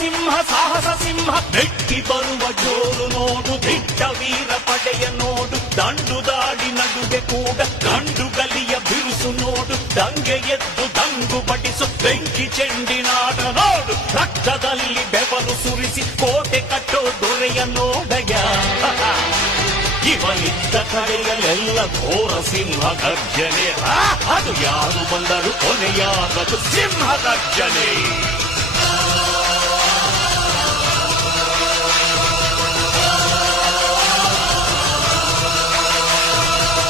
ಸಿಂಹ ಸಾಹಸ ಸಿಂಹ ಬೆಟ್ಟಿ ಬರುವ ಜೋರು ನೋಡು, ದಿಟ್ಟ ವೀರ ಪಡೆಯ ನೋಡು, ದಂಡು ದಾಡಿ ನಡುವೆ ಕೂಡ ಗಂಡು ಗಲಿಯ ಬಿರುಸು ನೋಡು, ದಂಗೆ ಎದ್ದು ದಂಗು ಬಡಿಸು ಬೆಂಕಿ ಚೆಂಡಿನಾಟ ನೋಡು, ರಕ್ತದಲ್ಲಿ ಬೆವರು ಸುರಿಸಿ ಕೋಟೆ ಕಟ್ಟೋ ದೊರೆಯ ನೋಡಯ. ಇವನಿದ್ದ ಕಡೆಯಲ್ಲೆಲ್ಲ ಘೋರ ಸಿಂಹ ಗರ್ಜನೆ, ಅದು ಯಾರು ಬಂದರು ಕೊನೆಯಾಗದು ಸಿಂಹ ಗರ್ಜನೆ.